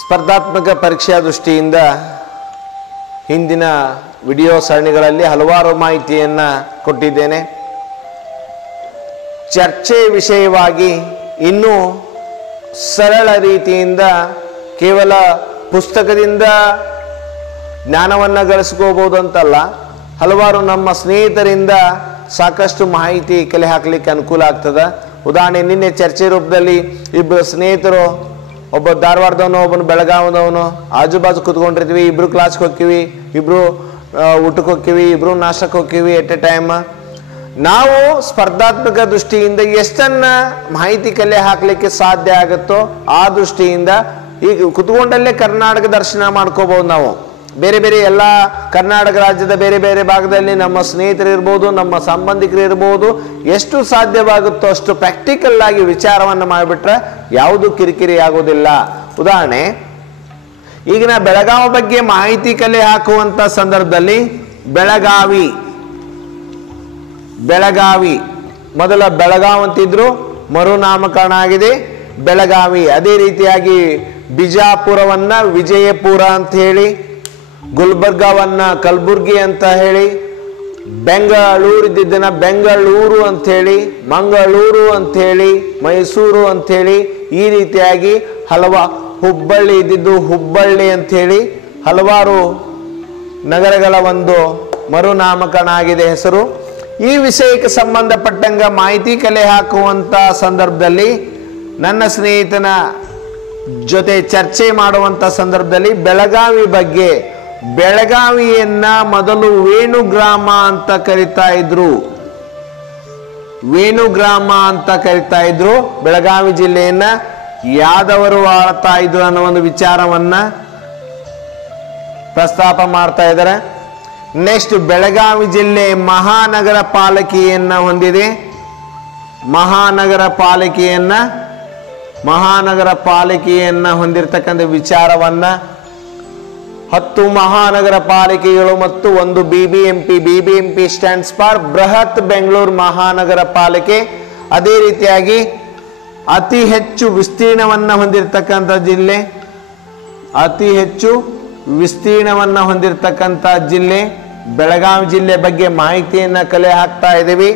ಸ್ಪರ್ಧಾತ್ಮಕ ಪರೀಕ್ಷಾ ದೃಷ್ಟಿಯಿಂದ ಹಿಂದಿನ ವಿಡಿಯೋ ಸರಣಿಗಳಲ್ಲಿ ಹಲವಾರು ಮಾಹಿತಿಯನ್ನು ಕೊಟ್ಟಿದ್ದೇನೆ. ಚರ್ಚೆ ವಿಷಯವಾಗಿ ಇನ್ನೂ ಸರಳ ರೀತಿಯಿಂದ ಕೇವಲ ಪುಸ್ತಕದಿಂದ ಜ್ಞಾನವನ್ನು ಗಳಿಸ್ಕೋಬೋದು ಅಂತಲ್ಲ ಹಲವಾರು ನಮ್ಮ ಸ್ನೇಹಿತರಿಂದ ಸಾಕಷ್ಟು ಮಾಹಿತಿ ಕಲೆ ಹಾಕಲಿಕ್ಕೆ ಅನುಕೂಲ ಆಗ್ತದೆ. ಉದಾಹರಣೆ, ನಿನ್ನೆ ಚರ್ಚೆ ರೂಪದಲ್ಲಿ ಇಬ್ಬರು ಸ್ನೇಹಿತರು ಒಬ್ಬ ಧಾರವಾಡದವನು, ಒಬ್ಬನು ಬೆಳಗಾವದವನು. ಆಜು ಬಾಜು ಕುತ್ಕೊಂಡಿರ್ತೀವಿ, ಇಬ್ರು ಕ್ಲಾಸ್ಗೆ ಹೋಗ್ತೀವಿ, ಇಬ್ರು ಊಟಕ್ಕೆ ಹೋಗ್ತೀವಿ, ಇಬ್ರು ನಾಶಕ್ಕೆ ಹೋಗ್ತೀವಿ ಎಟ್ ಎ ಟೈಮ್ ನಾವು ಸ್ಪರ್ಧಾತ್ಮಕ ದೃಷ್ಟಿಯಿಂದ ಎಷ್ಟನ್ನ ಮಾಹಿತಿ ಕಲೆ ಹಾಕಲಿಕ್ಕೆ ಸಾಧ್ಯ ಆಗುತ್ತೋ ಆ ದೃಷ್ಟಿಯಿಂದ ಈಗ ಕುತ್ಕೊಂಡಲ್ಲೇ ಕರ್ನಾಟಕ ದರ್ಶನ ಮಾಡ್ಕೋಬಹುದು ನಾವು. ಬೇರೆ ಬೇರೆ ಎಲ್ಲ ಕರ್ನಾಟಕ ರಾಜ್ಯದ ಬೇರೆ ಬೇರೆ ಭಾಗದಲ್ಲಿ ನಮ್ಮ ಸ್ನೇಹಿತರು ಇರ್ಬೋದು, ನಮ್ಮ ಸಂಬಂಧಿಕರು ಇರ್ಬೋದು, ಎಷ್ಟು ಸಾಧ್ಯವಾಗುತ್ತೋ ಅಷ್ಟು ಪ್ರಾಕ್ಟಿಕಲ್ ಆಗಿ ವಿಚಾರವನ್ನು ಮಾಡಿಬಿಟ್ರೆ ಯಾವುದು ಕಿರಿಕಿರಿ ಆಗೋದಿಲ್ಲ. ಉದಾಹರಣೆ, ಈಗಿನ ಬೆಳಗಾವಿ ಬಗ್ಗೆ ಮಾಹಿತಿ ಕಲೆ ಹಾಕುವಂತ ಸಂದರ್ಭದಲ್ಲಿ ಬೆಳಗಾವಿ ಬೆಳಗಾವಿ, ಮೊದಲ ಬೆಳಗಾವ್ ಅಂತಿದ್ರು, ಮರುನಾಮಕರಣ ಆಗಿದೆ. ಬೆಳಗಾವಿ ಅದೇ ರೀತಿಯಾಗಿ ಬಿಜಾಪುರವನ್ನ ವಿಜಯಪುರ ಅಂತ ಹೇಳಿ ಗುಲ್ಬರ್ಗಾವನ್ನ ಕಲಬುರ್ಗಿ ಅಂತ ಹೇಳಿ, ಬೆಂಗಳೂರು ಇದ್ದಿದ್ದನ್ನ ಬೆಂಗಳೂರು ಅಂತ ಹೇಳಿ, ಮಂಗಳೂರು ಹೇಳಿ, ಮೈಸೂರು ಅಂತ ಹೇಳಿ, ಈ ರೀತಿಯಾಗಿ ಹಲವ ಹುಬ್ಬಳ್ಳಿ ಇದ್ದಿದ್ದು ಹುಬ್ಬಳ್ಳಿ ಅಂತ ಹೇಳಿ ಹಲವಾರು ನಗರಗಳ ಒಂದು ಮರುನಾಮಕರಣ ಆಗಿದೆ ಹೆಸರು. ಈ ವಿಷಯಕ್ಕೆ ಸಂಬಂಧಪಟ್ಟಂಗ ಮಾಹಿತಿ ಕಲೆ ಹಾಕುವಂತ ಸಂದರ್ಭದಲ್ಲಿ ನನ್ನ ಸ್ನೇಹಿತನ ಜೊತೆ ಚರ್ಚೆ ಮಾಡುವಂತ ಸಂದರ್ಭದಲ್ಲಿ ಬೆಳಗಾವಿ ಬಗ್ಗೆ ಬೆಳಗಾವಿಯನ್ನ ಮೊದಲು ವೇಣು ಗ್ರಾಮ ಅಂತ ಕರಿತಾ ಇದ್ರು. ವೇಣು ಗ್ರಾಮ ಅಂತ ಕರಿತಾ ಇದ್ರು. ಬೆಳಗಾವಿ ಜಿಲ್ಲೆಯನ್ನ ಯಾದವರು ಆಳ್ತಾ ಇದ್ರು ಅನ್ನೋ ಒಂದು ವಿಚಾರವನ್ನ ಪ್ರಸ್ತಾಪ ಮಾಡ್ತಾ ಇದ್ದಾರೆ ನೆಕ್ಸ್ಟ್ ಬೆಳಗಾವಿ ಜಿಲ್ಲೆ ಮಹಾನಗರ ಪಾಲಿಕೆಯನ್ನ ಹೊಂದಿದೆ. ಮಹಾನಗರ ಪಾಲಿಕೆಯನ್ನ ಮಹಾನಗರ ಪಾಲಿಕೆಯನ್ನ ಹೊಂದಿರತಕ್ಕಂಥ ವಿಚಾರವನ್ನ ಹತ್ತು ಮಹಾನಗರ ಪಾಲಿಕೆಗಳು ಮತ್ತು ಒಂದು ಬಿಬಿಎಂಪಿ ಬಿಬಿಎಂಪಿ ಸ್ಟ್ಯಾಂಡ್ಸ್ ಫಾರ್ ಬೃಹತ್ ಬೆಂಗಳೂರು ಮಹಾನಗರ ಪಾಲಿಕೆ. ಅದೇ ರೀತಿಯಾಗಿ ಅತಿ ಹೆಚ್ಚು ವಿಸ್ತೀರ್ಣವನ್ನ ಹೊಂದಿರತಕ್ಕಂಥ ಜಿಲ್ಲೆ, ಅತಿ ಹೆಚ್ಚು ವಿಸ್ತೀರ್ಣವನ್ನ ಹೊಂದಿರತಕ್ಕಂಥ ಜಿಲ್ಲೆ, ಬೆಳಗಾವಿ ಜಿಲ್ಲೆ ಬಗ್ಗೆ ಮಾಹಿತಿಯನ್ನ ಕಲೆ ಹಾಕ್ತಾ ಇದ್ದೀವಿ.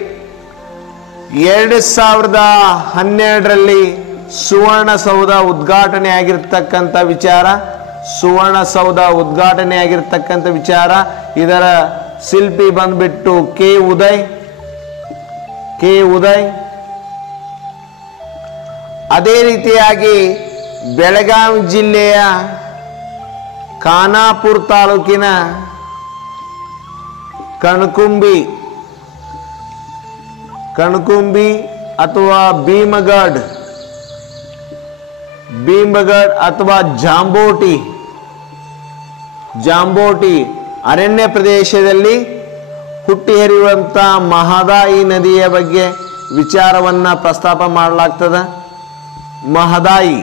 ಎರಡು ಸಾವಿರದ ಹನ್ನೆರಡರಲ್ಲಿ ಸುವರ್ಣಸೌಧ ಉದ್ಘಾಟನೆ ಆಗಿರ್ತಕ್ಕಂಥ ವಿಚಾರ. ಸುವರ್ಣಸೌಧ ಉದ್ಘಾಟನೆ ಆಗಿರ್ತಕ್ಕಂಥ ವಿಚಾರ. ಇದರ ಶಿಲ್ಪಿ ಬಂದ್ಬಿಟ್ಟು ಕೆ ಉದಯ್. ಕೆ ಉದಯ್. ಅದೇ ರೀತಿಯಾಗಿ ಬೆಳಗಾವಿ ಜಿಲ್ಲೆಯ ಖಾನಾಪುರ ತಾಲೂಕಿನ ಕಣಕುಂಬಿ. ಕಣಕುಂಬಿ ಅಥವಾ ಭೀಮಗಢ್ ಭೀಮಗಢ್ ಅಥವಾ ಜಾಂಬೋಟಿ. ಜಾಂಬೋಟಿ ಅರಣ್ಯ ಪ್ರದೇಶದಲ್ಲಿ ಹುಟ್ಟಿ ಹರಿಯುವಂಥ ಮಹದಾಯಿ ನದಿಯ ಬಗ್ಗೆ ವಿಚಾರವನ್ನು ಪ್ರಸ್ತಾಪ ಮಾಡಲಾಗ್ತದೆ. ಮಹದಾಯಿ.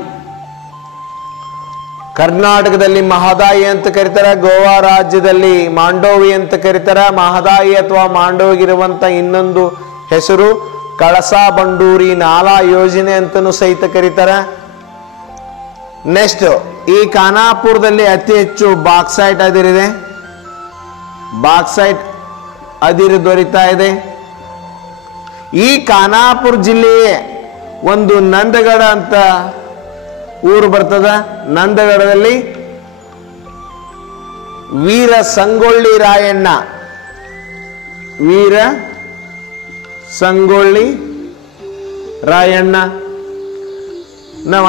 ಕರ್ನಾಟಕದಲ್ಲಿ ಮಹದಾಯಿ ಅಂತ ಕರೀತಾರೆ, ಗೋವಾ ರಾಜ್ಯದಲ್ಲಿ ಮಾಂಡೋವಿ ಅಂತ ಕರೀತಾರೆ. ಮಹದಾಯಿ ಅಥವಾ ಮಾಂಡೋವಿಗಿರುವಂಥ ಇನ್ನೊಂದು ಹೆಸರು ಕಳಸಾ ಬಂಡೂರಿ ನಾಲಾ ಯೋಜನೆ ಅಂತಲೂ ಸಹಿತ ಕರೀತಾರೆ. ನೆಕ್ಸ್ಟ್ ಈ ಖಾನಾಪುರದಲ್ಲಿ ಅತಿ ಹೆಚ್ಚು ಬಾಕ್ಸೈಟ್ ಅದಿರಿದೆ ಬಾಕ್ಸೈಟ್ ಅದಿರು ದೊರೀತಾ ಇದೆ. ಈ ಖಾನಾಪುರ ಜಿಲ್ಲೆಯೇ ಒಂದು ನಂದಗಡ ಅಂತ ಊರು ಬರ್ತದ. ನಂದಗಡದಲ್ಲಿ ವೀರ ಸಂಗೊಳ್ಳಿ ರಾಯಣ್ಣ. ವೀರ ಸಂಗೊಳ್ಳಿ ರಾಯಣ್ಣ ನಾವು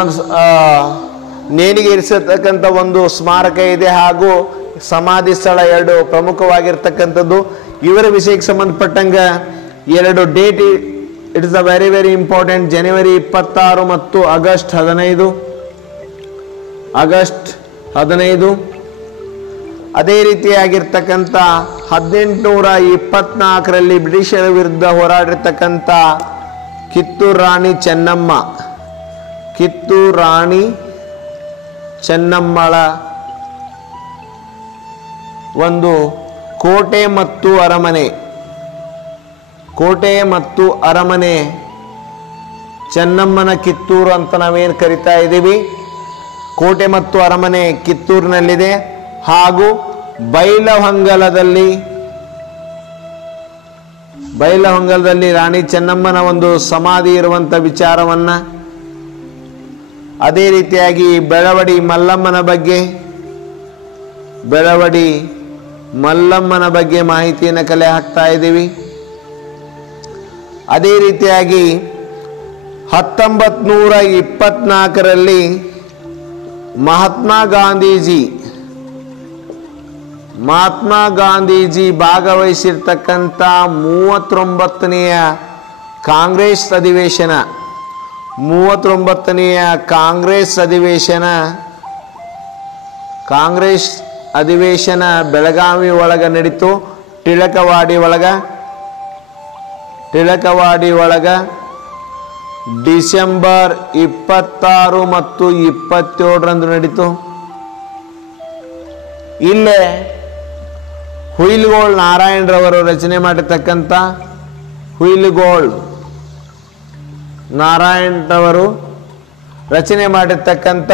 ನೇಣಿಗೆ ಇರಿಸತಕ್ಕಂಥ ಒಂದು ಸ್ಮಾರಕ ಇದೆ ಹಾಗೂ ಸಮಾಧಿ ಸ್ಥಳ ಎರಡು ಪ್ರಮುಖವಾಗಿರ್ತಕ್ಕಂಥದ್ದು. ಇವರ ವಿಷಯಕ್ಕೆ ಸಂಬಂಧಪಟ್ಟಂಗ ಎರಡು date it's a very very important ಜನವರಿ ಇಪ್ಪತ್ತಾರು ಮತ್ತು ಆಗಸ್ಟ್ ಹದಿನೈದು. ಆಗಸ್ಟ್ ಹದಿನೈದು. ಅದೇ ರೀತಿಯಾಗಿರ್ತಕ್ಕಂಥ ಹದಿನೆಂಟುನೂರ ಇಪ್ಪತ್ನಾಲ್ಕರಲ್ಲಿ ಬ್ರಿಟಿಷರ ವಿರುದ್ಧ ಹೋರಾಡಿರ್ತಕ್ಕಂಥ ಕಿತ್ತೂರು ರಾಣಿ ಚೆನ್ನಮ್ಮ. ಕಿತ್ತೂರು ರಾಣಿ ಚೆನ್ನಮ್ಮಳ ಒಂದು ಕೋಟೆ ಮತ್ತು ಅರಮನೆ. ಕೋಟೆ ಮತ್ತು ಅರಮನೆ ಚೆನ್ನಮ್ಮನ ಕಿತ್ತೂರು ಅಂತ ನಾವೇನು ಕರಿತಾ ಇದ್ದೀವಿ? ಕೋಟೆ ಮತ್ತು ಅರಮನೆ ಕಿತ್ತೂರಿನಲ್ಲಿದೆ. ಹಾಗೂ ಬೈಲಹೊಂಗಲದಲ್ಲಿ ಬೈಲಹೊಂಗಲದಲ್ಲಿ ರಾಣಿ ಚೆನ್ನಮ್ಮನ ಒಂದು ಸಮಾಧಿ ಇರುವಂಥ ವಿಚಾರವನ್ನ ಅದೇ ರೀತಿಯಾಗಿ ಬೆಳವಡಿ ಮಲ್ಲಮ್ಮನ ಬಗ್ಗೆ, ಬೆಳವಡಿ ಮಲ್ಲಮ್ಮನ ಬಗ್ಗೆ ಮಾಹಿತಿಯನ್ನು ಕಲೆ ಹಾಕ್ತಾ ಇದ್ದೀವಿ. ಅದೇ ರೀತಿಯಾಗಿ ಹತ್ತೊಂಬತ್ನೂರ ಇಪ್ಪತ್ನಾಲ್ಕರಲ್ಲಿ ಮಹಾತ್ಮ ಗಾಂಧೀಜಿ ಮಹಾತ್ಮ ಗಾಂಧೀಜಿ ಭಾಗವಹಿಸಿರ್ತಕ್ಕಂಥ ಮೂವತ್ತೊಂಬತ್ತನೆಯ ಕಾಂಗ್ರೆಸ್ ಅಧಿವೇಶನ ಮೂವತ್ತೊಂಬತ್ತನೆಯ ಕಾಂಗ್ರೆಸ್ ಅಧಿವೇಶನ ಕಾಂಗ್ರೆಸ್ ಅಧಿವೇಶನ ಬೆಳಗಾವಿ ಒಳಗ ನಡೀತು ಟಿಳಕವಾಡಿ ಒಳಗ. ಟಿಳಕವಾಡಿ ಒಳಗ ಡಿಸೆಂಬರ್ ಇಪ್ಪತ್ತಾರು ಮತ್ತು ಇಪ್ಪತ್ತೇಳರಂದು ನಡೀತು. ಇಲ್ಲೇ ಹುಯಿಲ್ಗೋಳ್ ನಾರಾಯಣರವರು ರಚನೆ ಮಾಡಿರ್ತಕ್ಕಂಥ ಹುಯಿಲ್ಗೋಳ್ ನಾರಾಯಣರವರು ರಚನೆ ಮಾಡಿರ್ತಕ್ಕಂಥ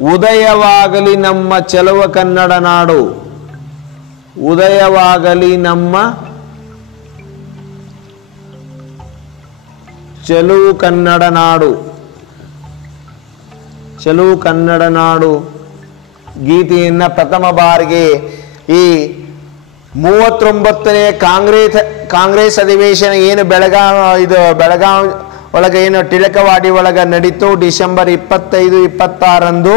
ಉದಯವಾಗಲಿ ನಮ್ಮ ಚೆಲುವ ಕನ್ನಡ ನಾಡು. ಉದಯವಾಗಲಿ ನಮ್ಮ ಚೆಲುವು ಕನ್ನಡ ನಾಡು. ಚೆಲುವು ಕನ್ನಡ ನಾಡು ಗೀತೆಯನ್ನ ಪ್ರಥಮ ಬಾರಿಗೆ ಈ ಮೂವತ್ತೊಂಬತ್ತನೇ ಕಾಂಗ್ರೆಸ್ ಕಾಂಗ್ರೆಸ್ ಅಧಿವೇಶನ ಏನು ಬೆಳಗಾವಿ ಇದು ಬೆಳಗಾವಿ ಒಳಗೆ ಏನು? ಟಿಳಕವಾಡಿ ಒಳಗೆ ನಡೀತು. ಡಿಸೆಂಬರ್ ಇಪ್ಪತ್ತೈದು, ಇಪ್ಪತ್ತಾರಂದು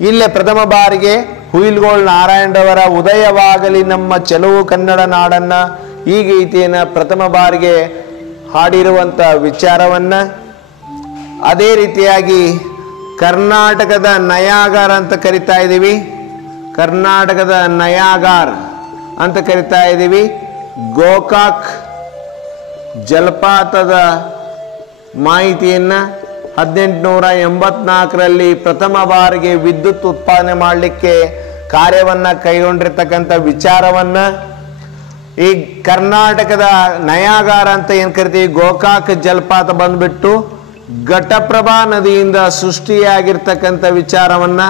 ಇಲ್ಲೇ ಪ್ರಥಮ ಬಾರಿಗೆ ಹುಯಿಲ್ಗೋಳ್ ನಾರಾಯಣರವರ ಉದಯವಾಗಲಿ ನಮ್ಮ ಚೆಲುವು ಕನ್ನಡ ನಾಡನ್ನ ಈ ಗೀತೆಯನ್ನು ಪ್ರಥಮ ಬಾರಿಗೆ ಹಾಡಿರುವಂಥ ವಿಚಾರವನ್ನ ಅದೇ ರೀತಿಯಾಗಿ ಕರ್ನಾಟಕದ ನಯಾಗಾರ್ ಅಂತ ಕರಿತಾ ಇದ್ದೀವಿ ಕರ್ನಾಟಕದ ನಯಾಗಾರ್ ಅಂತ ಕರಿತಾ ಇದ್ದೀವಿ ಗೋಕಾಕ್ ಜಲಪಾತದ ಮಾಹಿತಿಯನ್ನು ಹದಿನೆಂಟುನೂರ ಎಂಬತ್ನಾಲ್ಕರಲ್ಲಿ ಪ್ರಥಮ ಬಾರಿಗೆ ವಿದ್ಯುತ್ ಉತ್ಪಾದನೆ ಮಾಡಲಿಕ್ಕೆ ಕಾರ್ಯವನ್ನು ಕೈಗೊಂಡಿರ್ತಕ್ಕಂಥ ವಿಚಾರವನ್ನು ಈ ಕರ್ನಾಟಕದ ನಯಾಗಾರ ಅಂತ ಏನು ಕರಿತೀವಿ, ಗೋಕಾಕ್ ಜಲಪಾತ ಬಂದ್ಬಿಟ್ಟು ಘಟಪ್ರಭಾ ನದಿಯಿಂದ ಸೃಷ್ಟಿಯಾಗಿರ್ತಕ್ಕಂಥ ವಿಚಾರವನ್ನು,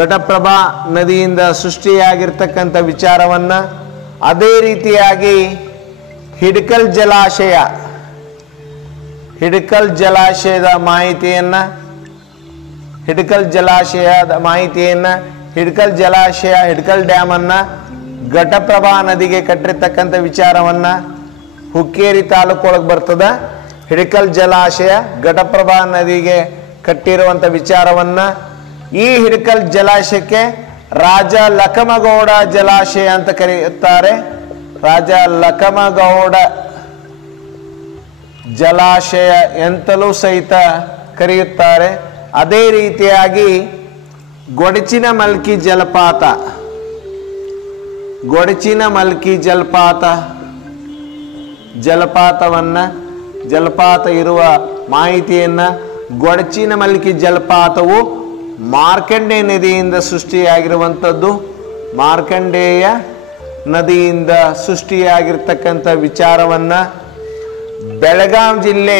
ಘಟಪ್ರಭಾ ನದಿಯಿಂದ ಸೃಷ್ಟಿಯಾಗಿರ್ತಕ್ಕಂಥ ವಿಚಾರವನ್ನು, ಅದೇ ರೀತಿಯಾಗಿ ಹಿಡ್ಕಲ್ ಜಲಾಶಯ ಹಿಡ್ಕಲ್ ಜಲಾಶಯದ ಮಾಹಿತಿಯನ್ನ, ಹಿಡಕಲ್ ಜಲಾಶಯದ ಮಾಹಿತಿಯನ್ನ, ಹಿಡಕಲ್ ಜಲಾಶಯ, ಹಿಡಕಲ್ ಡ್ಯಾಮ್ ಅನ್ನ ಘಟಪ್ರಭಾ ನದಿಗೆ ಕಟ್ಟಿರ್ತಕ್ಕಂಥ ವಿಚಾರವನ್ನ ಹುಕ್ಕೇರಿ ತಾಲೂಕು ಒಳಗೆ ಬರ್ತದ. ಹಿಡಕಲ್ ಜಲಾಶಯ ಘಟಪ್ರಭಾ ನದಿಗೆ ಕಟ್ಟಿರುವಂಥ ವಿಚಾರವನ್ನ ಈ ಹಿಡಕಲ್ ಜಲಾಶಯಕ್ಕೆ ರಾಜ ಲಕಮಗೌಡ ಜಲಾಶಯ ಅಂತ ಕರೆಯುತ್ತಾರೆ. ರಾಜ ಲಕಮಗೌಡ ಜಲಾಶಯ ಎಂತಲೂ ಸಹಿತ ಕರೆಯುತ್ತಾರೆ. ಅದೇ ರೀತಿಯಾಗಿ ಗೊಡಚಿನ ಮಲ್ಕಿ ಜಲಪಾತ. ಗೊಡಚಿನ ಮಲ್ಕಿ ಜಲಪಾತ. ಜಲಪಾತವನ್ನ, ಜಲಪಾತ ಇರುವ ಮಾಹಿತಿಯನ್ನ ಗೊಡಚಿನ ಮಲ್ಕಿ ಜಲಪಾತವು ಮಾರ್ಕಂಡೇ ನದಿಯಿಂದ ಸೃಷ್ಟಿಯಾಗಿರುವಂಥದ್ದು. ಮಾರ್ಕಂಡೇಯ ನದಿಯಿಂದ ಸೃಷ್ಟಿಯಾಗಿರ್ತಕ್ಕಂಥ ವಿಚಾರವನ್ನ ಬೆಳಗಾಂ ಜಿಲ್ಲೆ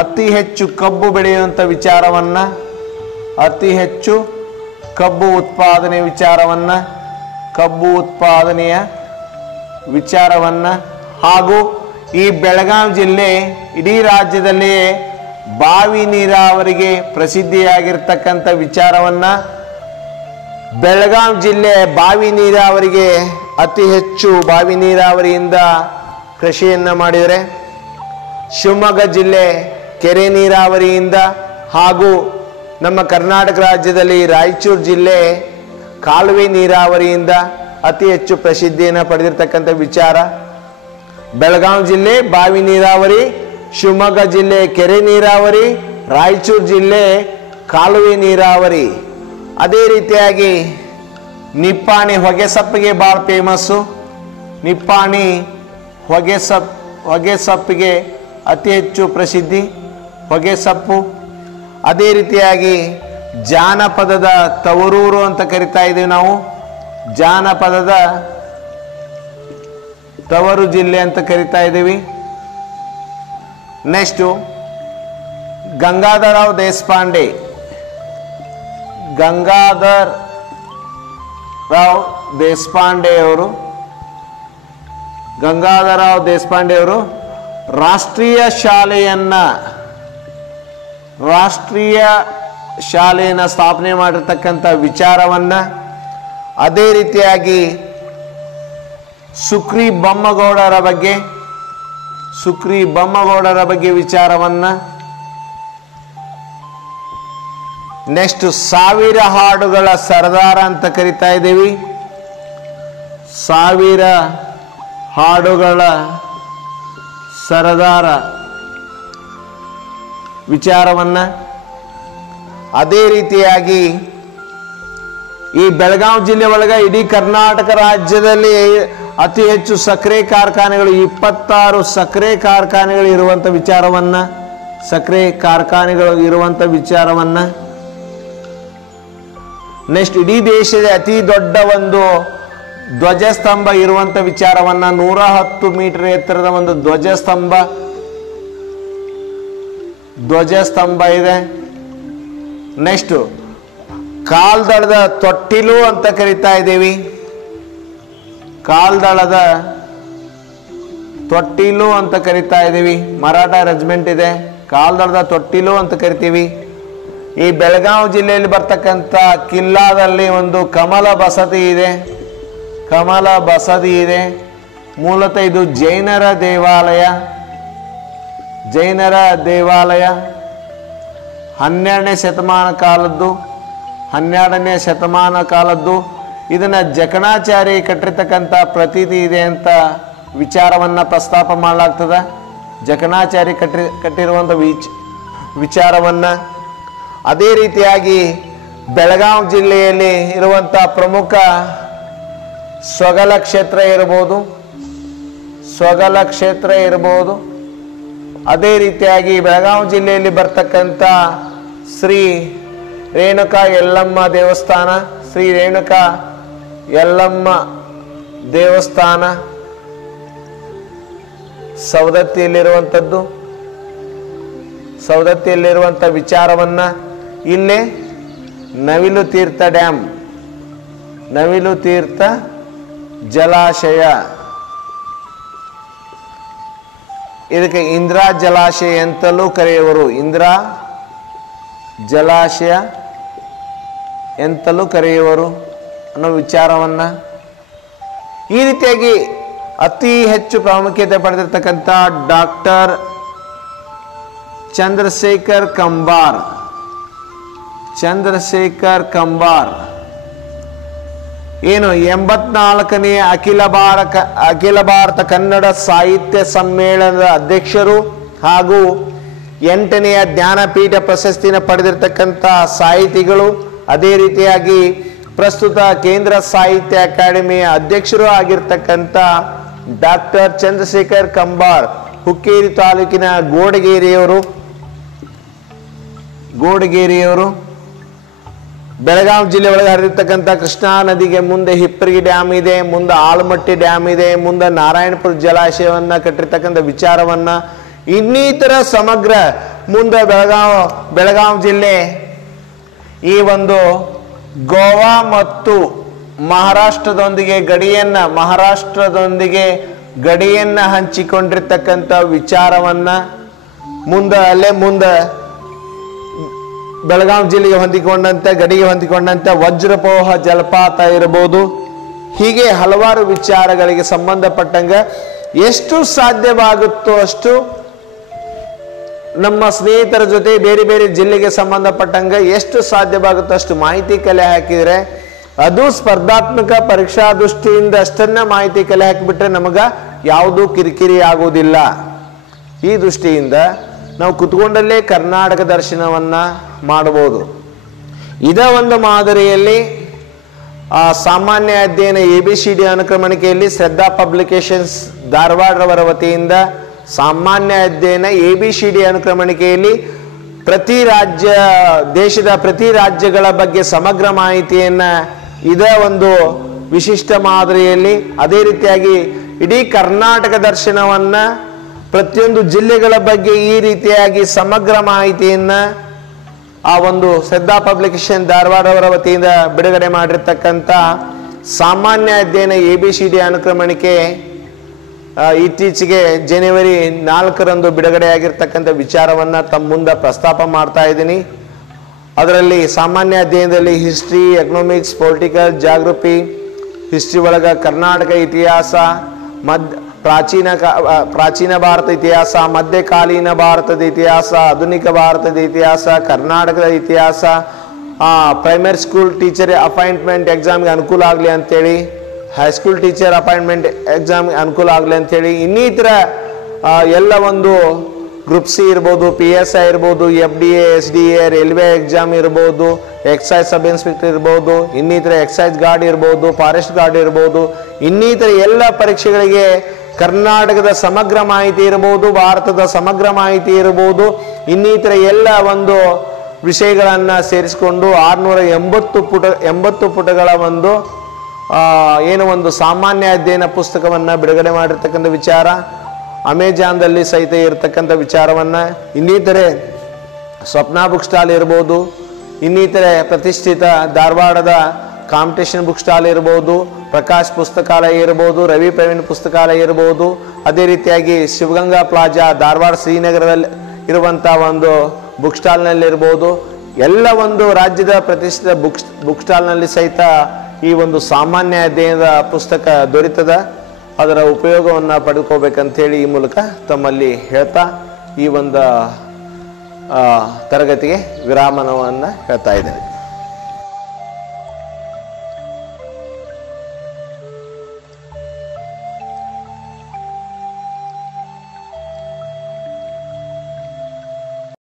ಅತಿ ಹೆಚ್ಚು ಕಬ್ಬು ಬೆಳೆಯುವಂಥ ವಿಚಾರವನ್ನು, ಅತಿ ಹೆಚ್ಚು ಕಬ್ಬು ಉತ್ಪಾದನೆ ವಿಚಾರವನ್ನು, ಕಬ್ಬು ಉತ್ಪಾದನೆಯ ವಿಚಾರವನ್ನು ಹಾಗೂ ಈ ಬೆಳಗಾಂ ಜಿಲ್ಲೆ ಇಡೀ ರಾಜ್ಯದಲ್ಲಿಯೇ ಬಾವಿ ನೀರಾವರಿಗೆ ಪ್ರಸಿದ್ಧಿಯಾಗಿರ್ತಕ್ಕಂಥ ವಿಚಾರವನ್ನು, ಬೆಳಗಾಂ ಜಿಲ್ಲೆ ಬಾವಿ ನೀರಾವರಿಗೆ ಅತಿ ಹೆಚ್ಚು ಬಾವಿ ನೀರಾವರಿಯಿಂದ ಕೃಷಿಯನ್ನು ಮಾಡಿದರೆ ಶಿವಮೊಗ್ಗ ಜಿಲ್ಲೆ ಕೆರೆ ನೀರಾವರಿಯಿಂದ ಹಾಗೂ ನಮ್ಮ ಕರ್ನಾಟಕ ರಾಜ್ಯದಲ್ಲಿ ರಾಯಚೂರು ಜಿಲ್ಲೆ ಕಾಲುವೆ ನೀರಾವರಿಯಿಂದ ಅತಿ ಹೆಚ್ಚು ಪ್ರಸಿದ್ಧಿಯನ್ನು ಪಡೆದಿರ್ತಕ್ಕಂಥ ವಿಚಾರ. ಬೆಳಗಾವಿ ಜಿಲ್ಲೆ ಬಾವಿ ನೀರಾವರಿ, ಶಿವಮೊಗ್ಗ ಜಿಲ್ಲೆ ಕೆರೆ ನೀರಾವರಿ, ರಾಯಚೂರು ಜಿಲ್ಲೆ ಕಾಲುವೆ ನೀರಾವರಿ. ಅದೇ ರೀತಿಯಾಗಿ ನಿಪ್ಪಾಣಿ ಹೊಗೆ ಸಪ್ಪಿಗೆ ಭಾಳ ಫೇಮಸ್ಸು ನಿಪ್ಪಾಣಿ ಹೊಗೆ ಸಪ್ ಹೊಗೆ ಸಪ್ಪಿಗೆ ಅತಿ ಹೆಚ್ಚು ಪ್ರಸಿದ್ಧಿ ಹೊಗೆ ಸೊಪ್ಪು. ಅದೇ ರೀತಿಯಾಗಿ ಜಾನಪದದ ತವರೂರು ಅಂತ ಕರಿತಾ ಇದ್ದೀವಿ ನಾವು. ಜಾನಪದದ ತವರು ಜಿಲ್ಲೆ ಅಂತ ಕರಿತಾ ಇದ್ದೀವಿ ನೆಕ್ಸ್ಟು ಗಂಗಾಧರರಾವ್ ದೇಶಪಾಂಡೆ ಗಂಗಾಧರ್ ರಾವ್ ದೇಶಪಾಂಡೆಯವರು ಗಂಗಾಧರರಾವ್ ದೇಶಪಾಂಡೆ ಅವರು ರಾಷ್ಟ್ರೀಯ ಶಾಲೆಯನ್ನು ರಾಷ್ಟ್ರೀಯ ಶಾಲೆಯನ್ನು ಸ್ಥಾಪನೆ ಮಾಡಿರ್ತಕ್ಕಂಥ ವಿಚಾರವನ್ನು ಅದೇ ರೀತಿಯಾಗಿ ಸುಕ್ರಿ ಬೊಮ್ಮಗೌಡರ ಬಗ್ಗೆ, ಸುಕ್ರಿ ಬೊಮ್ಮಗೌಡರ ಬಗ್ಗೆ ವಿಚಾರವನ್ನ ನೆಕ್ಸ್ಟ್ ಸಾವಿರ ಹಾಡುಗಳ ಸರದಾರ ಅಂತ ಕರಿತಾ ಇದ್ದೀವಿ. ಸಾವಿರ ಹಾಡುಗಳ ಸರದಾರ ವಿಚಾರವನ್ನ ಅದೇ ರೀತಿಯಾಗಿ ಈ ಬೆಳಗಾವಿ ಜಿಲ್ಲೆ ಒಳಗೆ ಇಡೀ ಕರ್ನಾಟಕ ರಾಜ್ಯದಲ್ಲಿ ಅತಿ ಹೆಚ್ಚು ಸಕ್ಕರೆ ಕಾರ್ಖಾನೆಗಳು, ಇಪ್ಪತ್ತಾರು ಸಕ್ಕರೆ ಕಾರ್ಖಾನೆಗಳು ಇರುವಂಥ ವಿಚಾರವನ್ನ, ಸಕ್ಕರೆ ಕಾರ್ಖಾನೆಗಳು ಇರುವಂಥ ವಿಚಾರವನ್ನ, ನೆಕ್ಸ್ಟ್ ಇಡೀ ದೇಶದ ಅತಿ ದೊಡ್ಡ ಒಂದು ಧ್ವಜಸ್ತಂಭ ಇರುವಂತ ವಿಚಾರವನ್ನ ನೂರ ಹತ್ತು ಮೀಟರ್ ಎತ್ತರದ ಒಂದು ಧ್ವಜಸ್ತಂಭ. ಧ್ವಜಸ್ತಂಭ ಇದೆ. ನೆಕ್ಸ್ಟ್ ಕಾಲ್ದಳದ ತೊಟ್ಟಿಲು ಅಂತ ಕರಿತಾ ಇದ್ದೀವಿ. ಕಾಲ್ದಳದ ತೊಟ್ಟಿಲು ಅಂತ ಕರಿತಾ ಇದ್ದೀವಿ. ಮರಾಠ ರೆಜಿಮೆಂಟ್ ಇದೆ. ಕಾಲ್ದಳದ ತೊಟ್ಟಿಲು ಅಂತ ಕರಿತೀವಿ. ಈ ಬೆಳಗಾವಿ ಜಿಲ್ಲೆಯಲ್ಲಿ ಬರ್ತಕ್ಕಂಥ ಕಿಲ್ಲಾದಲ್ಲಿ ಒಂದು ಕಮಲ ಬಸತಿ ಇದೆ. ಕಮಲ ಬಸದಿ ಇದೆ. ಮೂಲತಃ ಇದು ಜೈನರ ದೇವಾಲಯ. ಜೈನರ ದೇವಾಲಯ. ಹನ್ನೆರಡನೇ ಶತಮಾನ ಕಾಲದ್ದು, ಹನ್ನೆರಡನೇ ಶತಮಾನ ಕಾಲದ್ದು. ಇದನ್ನ ಜಕಣಾಚಾರಿ ಕಟ್ಟಿರ್ತಕ್ಕಂಥ ಪ್ರತೀತಿ ಇದೆ ಅಂತ ವಿಚಾರವನ್ನ ಪ್ರಸ್ತಾಪ ಮಾಡಲಾಗ್ತದೆ. ಜಕಣಾಚಾರಿ ಕಟ್ಟಿ, ಕಟ್ಟಿರುವಂಥ ವಿಚ್, ವಿಚಾರವನ್ನ. ಅದೇ ರೀತಿಯಾಗಿ ಬೆಳಗಾವಿ ಜಿಲ್ಲೆಯಲ್ಲಿ ಇರುವಂಥ ಪ್ರಮುಖ ಸ್ವಗಲ ಕ್ಷೇತ್ರ ಇರಬಹುದು ಸ್ವಗಲ ಕ್ಷೇತ್ರ ಇರಬಹುದು ಅದೇ ರೀತಿಯಾಗಿ ಬೆಳಗಾವಿ ಜಿಲ್ಲೆಯಲ್ಲಿ ಬರ್ತಕ್ಕಂಥ ಶ್ರೀ ರೇಣುಕಾ ಯಲ್ಲಮ್ಮ ದೇವಸ್ಥಾನ, ಶ್ರೀ ರೇಣುಕಾ ಯಲ್ಲಮ್ಮ ದೇವಸ್ಥಾನ ಸವದತ್ತಿಯಲ್ಲಿರುವಂಥದ್ದು. ಸವದತ್ತಿಯಲ್ಲಿರುವಂಥ ವಿಚಾರವನ್ನು ಇಲ್ಲೇ ನವಿಲು ತೀರ್ಥ ಡ್ಯಾಮ್, ನವಿಲು ತೀರ್ಥ ಜಲಾಶಯ. ಇದಕ್ಕೆ ಇಂದ್ರಾ ಜಲಾಶಯ ಅಂತಲೂ ಕರೆಯುವರು. ಇಂದ್ರ ಜಲಾಶಯ ಎಂತಲೂ ಕರೆಯುವರು ಅನ್ನೋ ವಿಚಾರವನ್ನು ಈ ರೀತಿಯಾಗಿ ಅತಿ ಹೆಚ್ಚು ಪ್ರಾಮುಖ್ಯತೆ ಪಡೆದಿರ್ತಕ್ಕಂಥ ಡಾಕ್ಟರ್ ಚಂದ್ರಶೇಖರ್ ಕಂಬಾರ್. ಚಂದ್ರಶೇಖರ್ ಕಂಬಾರ್. ಏನು, ಎಂಬತ್ನಾಲ್ಕನೇ ಅಖಿಲ ಭಾರತ ಅಖಿಲ ಭಾರತ ಕನ್ನಡ ಸಾಹಿತ್ಯ ಸಮ್ಮೇಳನದ ಅಧ್ಯಕ್ಷರು ಹಾಗೂ ಎಂಟನೆಯ ಜ್ಞಾನಪೀಠ ಪ್ರಶಸ್ತಿನ ಪಡೆದಿರತಕ್ಕಂಥ ಸಾಹಿತಿಗಳು, ಅದೇ ರೀತಿಯಾಗಿ ಪ್ರಸ್ತುತ ಕೇಂದ್ರ ಸಾಹಿತ್ಯ ಅಕಾಡೆಮಿಯ ಅಧ್ಯಕ್ಷರು ಆಗಿರ್ತಕ್ಕಂಥ ಡಾಕ್ಟರ್ ಚಂದ್ರಶೇಖರ್ ಕಂಬಾರ್, ಹುಕ್ಕೇರಿ ತಾಲೂಕಿನ ಗೋಡಗೇರಿಯವರು. ಗೋಡಗೇರಿಯವರು. ಬೆಳಗಾವಿ ಜಿಲ್ಲೆ ಒಳಗೆ ಹರಿದಿರ್ತಕ್ಕಂಥ ಕೃಷ್ಣಾ ನದಿಗೆ ಮುಂದೆ ಹಿಪ್ಪರಿಗೆ ಡ್ಯಾಮ್ ಇದೆ, ಮುಂದೆ ಆಲಮಟ್ಟಿ ಡ್ಯಾಮ್ ಇದೆ, ಮುಂದೆ ನಾರಾಯಣಪುರ ಜಲಾಶಯವನ್ನ ಕಟ್ಟಿರ್ತಕ್ಕಂಥ ವಿಚಾರವನ್ನ ಇನ್ನಿತರ ಸಮಗ್ರ ಮುಂದೆ ಬೆಳಗಾವ್ ಬೆಳಗಾವಿ ಜಿಲ್ಲೆ ಈ ಒಂದು ಗೋವಾ ಮತ್ತು ಮಹಾರಾಷ್ಟ್ರದೊಂದಿಗೆ ಗಡಿಯನ್ನ ಮಹಾರಾಷ್ಟ್ರದೊಂದಿಗೆ ಗಡಿಯನ್ನ ಹಂಚಿಕೊಂಡಿರ್ತಕ್ಕಂಥ ವಿಚಾರವನ್ನ ಮುಂದೆ, ಅಲ್ಲೇ ಮುಂದೆ ಬೆಳಗಾವಿ ಜಿಲ್ಲೆಗೆ ಹೊಂದಿಕೊಂಡಂತೆ, ಗಡಿಗೆ ಹೊಂದಿಕೊಂಡಂತೆ ವಜ್ರಪೋಹ ಜಲಪಾತ ಇರಬಹುದು. ಹೀಗೆ ಹಲವಾರು ವಿಚಾರಗಳಿಗೆ ಸಂಬಂಧಪಟ್ಟಂಗೆ ಎಷ್ಟು ಸಾಧ್ಯವಾಗುತ್ತೋ ಅಷ್ಟು ನಮ್ಮ ಸ್ನೇಹಿತರ ಜೊತೆ ಬೇರೆ ಬೇರೆ ಜಿಲ್ಲೆಗೆ ಸಂಬಂಧಪಟ್ಟಂಗೆ ಎಷ್ಟು ಸಾಧ್ಯವಾಗುತ್ತೋ ಅಷ್ಟು ಮಾಹಿತಿ ಕಲೆ ಹಾಕಿದರೆ ಅದು ಸ್ಪರ್ಧಾತ್ಮಕ ಪರೀಕ್ಷಾ ದೃಷ್ಟಿಯಿಂದ ಅಷ್ಟನ್ನ ಮಾಹಿತಿ ಕಲೆ ಹಾಕಿಬಿಟ್ರೆ ನಮಗ ಯಾವುದೂ ಕಿರಿಕಿರಿ ಆಗುವುದಿಲ್ಲ. ಈ ದೃಷ್ಟಿಯಿಂದ ನಾವು ಕುತ್ಕೊಂಡಲ್ಲೇ ಕರ್ನಾಟಕ ದರ್ಶನವನ್ನ ಮಾಡಬಹುದು. ಇದ ಒಂದು ಮಾದರಿಯಲ್ಲಿ ಸಾಮಾನ್ಯ ಅಧ್ಯಯನ ಎ ಬಿ ಸಿ ಡಿ ಅನುಕ್ರಮಣಿಕೆಯಲ್ಲಿ ಶ್ರದ್ಧಾ ಪಬ್ಲಿಕೇಶನ್ಸ್ ಧಾರವಾಡರವರ ವತಿಯಿಂದ ಸಾಮಾನ್ಯ ಅಧ್ಯಯನ ಎ ಬಿ ಸಿ ಡಿ ಅನುಕ್ರಮಣಿಕೆಯಲ್ಲಿ ಪ್ರತಿ ರಾಜ್ಯ, ದೇಶದ ಪ್ರತಿ ರಾಜ್ಯಗಳ ಬಗ್ಗೆ ಸಮಗ್ರ ಮಾಹಿತಿಯನ್ನ ಇದ ಒಂದು ವಿಶಿಷ್ಟ ಮಾದರಿಯಲ್ಲಿ ಅದೇ ರೀತಿಯಾಗಿ ಇಡೀ ಕರ್ನಾಟಕ ದರ್ಶನವನ್ನ ಪ್ರತಿಯೊಂದು ಜಿಲ್ಲೆಗಳ ಬಗ್ಗೆ ಈ ರೀತಿಯಾಗಿ ಸಮಗ್ರ ಮಾಹಿತಿಯನ್ನ ಆ ಒಂದು ಶ್ರದ್ಧಾ ಪಬ್ಲಿಕೇಶನ್ ಧಾರವಾಡವರ ವತಿಯಿಂದ ಬಿಡುಗಡೆ ಮಾಡಿರ್ತಕ್ಕಂಥ ಸಾಮಾನ್ಯ ಅಧ್ಯಯನ ಎ ಬಿ ಸಿ ಡಿ ಅನುಕ್ರಮಣಿಕೆ ಇತ್ತೀಚೆಗೆ ಜನವರಿ ನಾಲ್ಕರಂದು ಬಿಡುಗಡೆಯಾಗಿರ್ತಕ್ಕಂಥ ವಿಚಾರವನ್ನ ತಮ್ಮ ಮುಂದೆ ಪ್ರಸ್ತಾಪ ಮಾಡ್ತಾ ಇದ್ದೀನಿ. ಅದರಲ್ಲಿ ಸಾಮಾನ್ಯ ಅಧ್ಯಯನದಲ್ಲಿ ಹಿಸ್ಟ್ರಿ ಎಕನಾಮಿಕ್ಸ್ ಪೊಲಿಟಿಕಲ್ ಜಾಗೃತಿ ಹಿಸ್ಟ್ರಿ ಒಳಗ ಕರ್ನಾಟಕ ಇತಿಹಾಸ, ಮದ್ ಪ್ರಾಚೀನ ಪ್ರಾಚೀನ ಭಾರತ ಇತಿಹಾಸ, ಮಧ್ಯಕಾಲೀನ ಭಾರತದ ಇತಿಹಾಸ, ಆಧುನಿಕ ಭಾರತದ ಇತಿಹಾಸ, ಕರ್ನಾಟಕದ ಇತಿಹಾಸ ಪ್ರೈಮರಿ ಸ್ಕೂಲ್ ಟೀಚರ್ ಅಪಾಯಿಂಟ್ಮೆಂಟ್ ಎಕ್ಸಾಮ್ಗೆ ಅನುಕೂಲ ಆಗಲಿ ಅಂಥೇಳಿ ಹೈಸ್ಕೂಲ್ ಟೀಚರ್ ಅಪಾಯಿಂಟ್ಮೆಂಟ್ ಎಕ್ಸಾಮ್ಗೆ ಅನುಕೂಲ ಆಗಲಿ ಅಂಥೇಳಿ ಇನ್ನಿತರ ಎಲ್ಲ ಒಂದು ಗ್ರೂಪ್ ಸಿ ಇರ್ಬೋದು ಪಿ ಎಸ್ ಐ ಇರ್ಬೋದು F D A S D A railway exam ಇರ್ಬೋದು ಎಕ್ಸೈಸ್ ಸಬ್ ಇನ್ಸ್ಪೆಕ್ಟರ್ ಇರ್ಬೋದು, ಇನ್ನಿತರ ಎಕ್ಸೈಸ್ ಗಾರ್ಡ್ ಇರ್ಬೋದು ಫಾರೆಸ್ಟ್ ಗಾರ್ಡ್ ಇರ್ಬೋದು, ಇನ್ನಿತರ ಎಲ್ಲ ಪರೀಕ್ಷೆಗಳಿಗೆ ಕರ್ನಾಟಕದ ಸಮಗ್ರ ಮಾಹಿತಿ ಇರಬಹುದು ಭಾರತದ ಸಮಗ್ರ ಮಾಹಿತಿ ಇರಬಹುದು ಇನ್ನಿತರ ಎಲ್ಲ ಒಂದು ವಿಷಯಗಳನ್ನು ಸೇರಿಸಿಕೊಂಡು ಆರುನೂರ ಎಂಬತ್ತು ಪುಟ, ಎಂಬತ್ತು ಪುಟಗಳ ಒಂದು ಏನು ಒಂದು ಸಾಮಾನ್ಯ ಅಧ್ಯಯನ ಪುಸ್ತಕವನ್ನು ಬಿಡುಗಡೆ ಮಾಡಿರ್ತಕ್ಕಂಥ ವಿಚಾರ, ಅಮೆಜಾನ್ದಲ್ಲಿ ಸಹಿತ ಇರತಕ್ಕಂಥ ವಿಚಾರವನ್ನು, ಇನ್ನಿತರೆ ಸ್ವಪ್ನ ಬುಕ್ ಸ್ಟಾಲ್ ಇರ್ಬೋದು, ಇನ್ನಿತರೆ ಪ್ರತಿಷ್ಠಿತ ಧಾರವಾಡದ ಕಾಂಪಿಟೇಷನ್ ಬುಕ್ ಸ್ಟಾಲ್ ಇರ್ಬೋದು, ಪ್ರಕಾಶ್ ಪುಸ್ತಕಾಲಯ ಇರ್ಬೋದು, ರವಿ ಪ್ರವೀಣ್ ಪುಸ್ತಕಾಲಯ ಇರ್ಬೋದು, ಅದೇ ರೀತಿಯಾಗಿ ಶಿವಗಂಗಾ ಪ್ಲಾಜಾ, ಧಾರವಾಡ, ಶ್ರೀನಗರದಲ್ಲಿ ಇರುವಂಥ ಒಂದು ಬುಕ್ ಸ್ಟಾಲ್ನಲ್ಲಿರ್ಬೋದು ಎಲ್ಲ ಒಂದು ರಾಜ್ಯದ ಪ್ರತಿಷ್ಠಿತ ಬುಕ್ ಬುಕ್ ಸ್ಟಾಲ್ನಲ್ಲಿ ಸಹಿತ ಈ ಒಂದು ಸಾಮಾನ್ಯ ಅಧ್ಯಯನದ ಪುಸ್ತಕ ದೊರೀತದ. ಅದರ ಉಪಯೋಗವನ್ನು ಪಡ್ಕೋಬೇಕಂತೇಳಿ ಈ ಮೂಲಕ ತಮ್ಮಲ್ಲಿ ಹೇಳ್ತಾ, ಈ ಒಂದು ತರಗತಿಗೆ ವಿರಾಮನವನ್ನು ಹೇಳ್ತಾ ಇದ್ದೇನೆ.